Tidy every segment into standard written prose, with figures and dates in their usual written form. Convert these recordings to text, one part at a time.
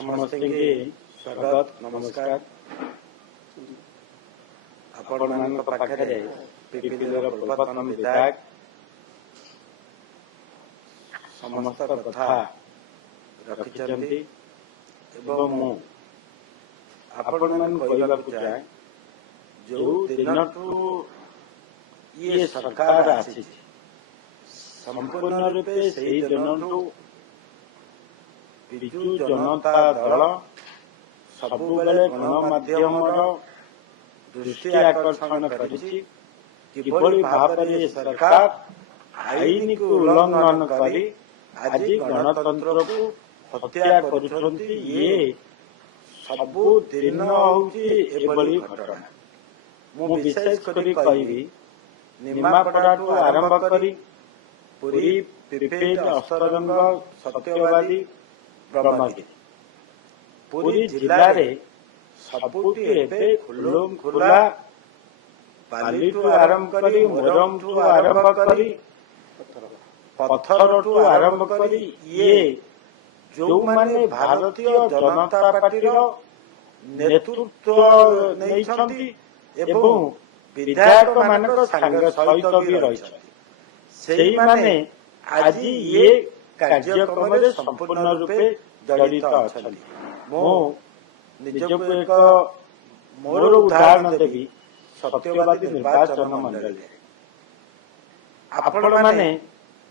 समस्त स्वागत नमस्कार आपण पाखे पिपिलिर पूर्वतन विधायक समस्त कथा रखिछन्ति एवं मु आपण मान कहबाकू चाहे जो दिनठू ये सरकार आसी संपूर्ण रूपे से दिनठू विजु जनता दल सबुबले गणमाध्यम दृष्टि आकर्षण करिछि किभली भाबरे सरकार आईन को उल्लंघन करी आज गणतंत्र को हत्या करुछन्ति। ये सबु दिन होउछि एभली घटना। मु विशेष करी कहबी निमापड़ाठू आरंभ करी पुरी पिपेट अस्तरंग सत्यवादी ब्रह्मगिरी पुरी जिले में सबुठी एबे खुलम खुला बालीठू आरंभ करी मोरमठू आरंभ करी पत्थरठू आरंभ करी ये जो माने भारतीय जनता पार्टी नेतृत्व नैछन्ति एवं विधायक मानक संग सहित भी रहिछन्ति सेही माने आज ये कार्यक्रम में संपूर्ण रूपे जड़ित अछन्ति। मो निजको एक मोर उदाहरण देवी सत्यवादी निर्वाचन मंडल आपण माने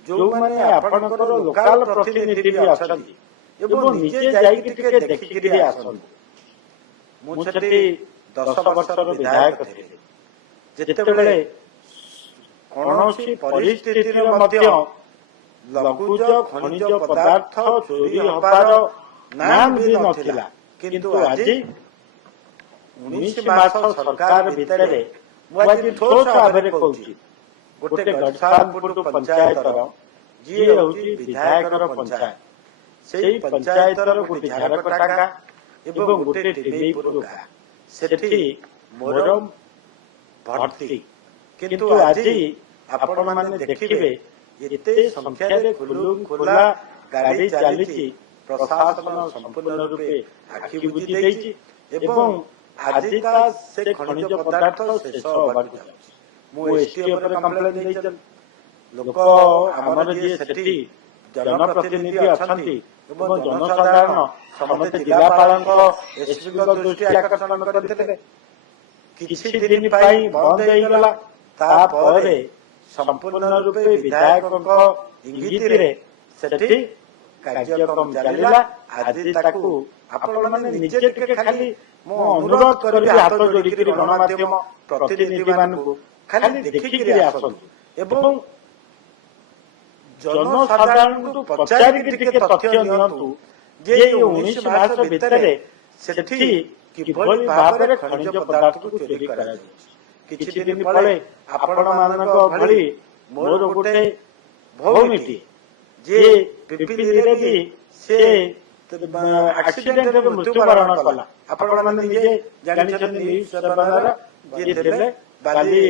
जो माने आपनकर लोकल प्रतिनिधि भी अछन्ति एवं निजे जाई टिके देखिकरी आसन्ति। मु सेठी 10 वर्षर विधायक थिले जेतेबेले कोनोसी परिस्थिति मध्य लघुज खनिज पदार्थ चोरी हबार नाम भी नथिला किंतु आज 19 मास सरकार भितरे मुझे ठोस भाव कहूँ गोटे गड़सालपुर पंचायतर जी हूँ विधायक पंचायत से पंचायतर गोटे झारकटागा एवं गोटे टिमेपुर गाँ सेठी मोरम भर्ती किंतु आज आपण माने देखिबे एते संख्या रे खुलुम खुला गाड़ी चलीची प्रशासन संपूर्ण रूपे आखि बुझी देछि एवं आजिका से खनिज पदार्थ शेष होबाक जाउछि। मु एसटी पर कंप्लेन देइछन लोक हमर जे सेठी जनप्रतिनिधि अछंती एवं जनसाधारण समस्त जिलापालक एसपी को दृष्टि आकर्षण करथिले किछि दिन पाई बंद हेई गेला ता परे संपूर्ण रूपे विधायक इंगित रे सेठी कार्यक्रम चलिला। आज ताकू आपण माने निजे टिके खाली मो अनुरोध करबी हाथ जोड़ी करी गणमाध्यम प्रतिनिधि मानकू खाली देखिकरी आसनु एवं जनसाधारण को पचारि टिके तथ्य नियंतु जे 19 मास भितरे सेठी किभली भाबरे खनिज पदार्थ को चोरी करा जाय। किछि दिन पळे आपण मानक भली मोर गोटे भौमिटी जे पिपिलिरे भी से एक्सीडेंट रे मृत्युवरण कला आपण माने निजे जानिछन न्यूज पेपर जे देले बाली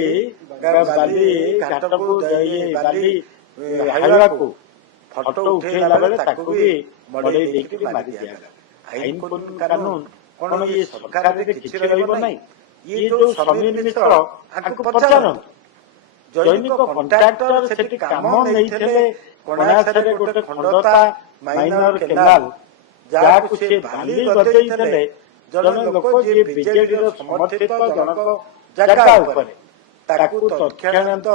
घाटकू ये बाली हाईवा को फोटो उठेला बेले ताकू भी बडे देखि मारि दिया आईन कानून कोन ये सरकार रे किछि रहइबो नै। ये जो समीर मिश्र आकु पचारन जैनिक कॉन्ट्रैक्टर सेठी काम नैथिले कोणासरे गोटे खंडता माइनर केनाल जाकु से भाली गदैथिले जन लोक जे बीजेडी रो समर्थित जनक जगह ऊपर ताकु तत्क्षणांत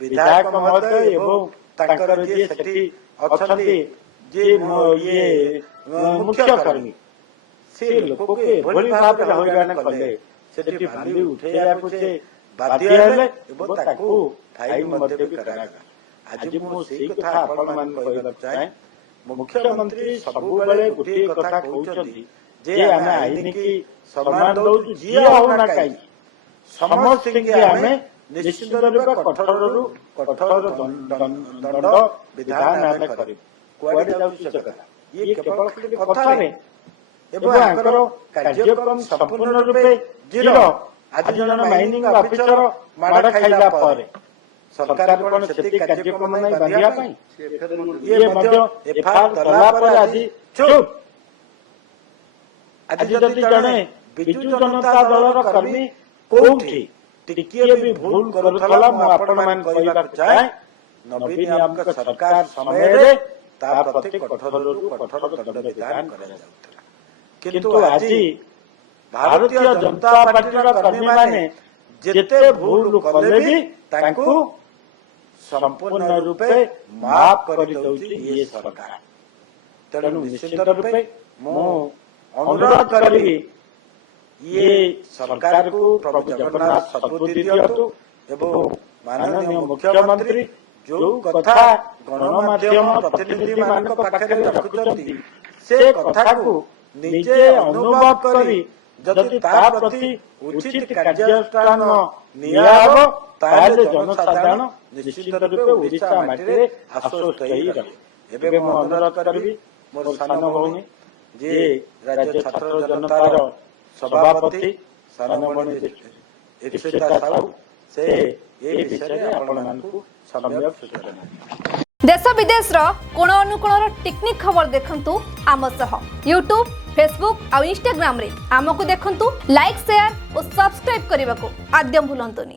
विधायक महोदय एवं ताकर जे सेठी अछंती जे ये मुख्य कर्मी से लोक के भली भाव रे होइगान कले सेठी भाली उठेया से बाध्य हेले एवं ताकू फाइन मध्य भी करागा। आज मु सेही कथा आपण मान कहबा चाहे मुख्यमंत्री सबुबेले गुटी कथा कहउछन्ती जे आमे आईन की सम्मान दउ जिया हो ना काई समस्त के आमे निश्चित रूपे कठोर दंड विधान आमे करिब कोआडे जाउछि से कथा ये केवल कथा रे एवं आंकर कार्यक्रम संपूर्ण रूपे जीरो। आज जन माइनिंग ऑफिसर माड़ खाइला परे सरकार कोन सेति कार्यक्रम नै बनिया पई। ये मध्य एफआर दला पर आज चुप आज जदि जणे बिजु जनता दलर कर्मी कोठी टिकिए भी भूल करुथला मु आपण मान कहिबा चाहे नवीन नियामक सरकार समय रे ता प्रति कठोरରୁ कठोर दंड विधान करा जाउतला किंतु आज भारतीय जनता पार्टी कर्मी माने जेते भूल कले भी तांको संपूर्ण रूपे माफ कर दउची ये सरकार तेणु निश्चित रूपे मु अनुरोध करी ये सरकार को प्रभु जगन्नाथ सद्बुद्धि दियतु एवं माननीय मुख्यमंत्री जो कथा गणमाध्यम प्रतिनिधि मान पाखे रखुचंती से कथा को निजे अनुभव करी जदि ता प्रति उचित कार्यानुष्ठान नियाब ताले जनसाधारण निश्चित रूपे ओडिशा माटी आश्वस्त होई रहे एबे मो अनुरोध करबी मोर सान भौणी जे राज्य छात्र जनतार सभापति सानमणि इप्सिता साहू से ए विषय आपण मानकु सम्यक सूचना देश विदेश कोण अनुकोण टेक्निक खबर देखंतु आम सह यूट्यूब फेसबुक और इंस्टाग्राम रे आमको देखंतु लाइक शेयर और सब्सक्राइब करने को आद्यम भूलंतुनी।